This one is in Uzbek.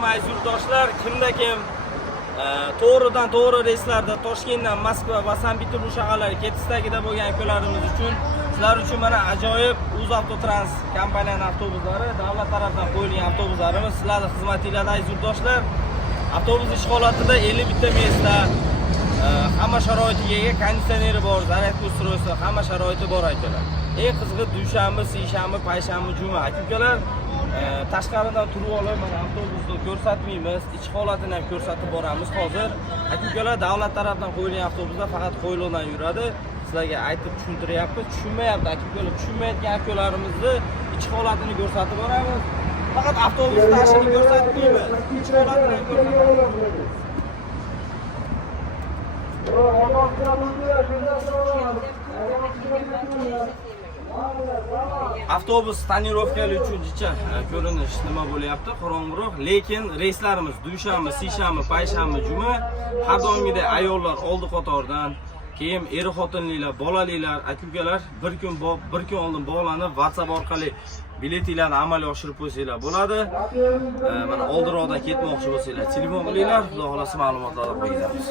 Assalomu aziz yurtdoshlar, kimda kim to'g'ridan to'g'ri reyslarda Toshkentdan Moskva va Sankt-Peterburg shaharlari ketishidagida bo'lgan akulalarimiz uchun sizlar uchun mana ajoyib UzAvtotrans kompaniyaning avtobuslari, davlat tomonidan qo'yilgan avtobuslarimiz sizlarning xizmatingizda aziz yurtdoshlar. Avtobus ish holatida 51 ta mesta, hamma sharoitiga ega, konditsioneri bor, zaryadka ustroysi, hamma sharoiti bor akalar. Eng qizig'i dushanba, seshanba, payshanba, juma akalar. Tashqaridan turib olib, mana avtobusni ko'rsatmaymiz, ichki holatini ham ko'rsatib boramiz hozir. Akalar davlat tomonidan qo'yilgan avtobuslar faqat qo'yilgan yuradi. Sizlarga aytib tushuntiryapmiz. Tushunmayapti akalar, tushunmayotgan akalarimizni ichki holatini ko'rsatib boramiz. Faqat avtobus tashini ko'rsatmaymiz, ichki holatini ham ko'rsatamiz. Avtobus tonirovkali uchun jicha ko'rinish nima bo'lyapti? Qorong'uroq, lekin reyslarimiz dushanba, seshanba, payshanba, juma har doimgidek ayollar oldi qatordan, keyin er-xotinliklar, bolaliklar, aka-ukalar bir kun oldin bog'lanib WhatsApp orqali biletinglarni amalga oshirib qo'ysanglar bo'ladi. Mana oldiroqdan ketmoqchi bo'lsanglar, telefon qilinglar, xudo xolasa ma'lumotlarni qo'yamiz.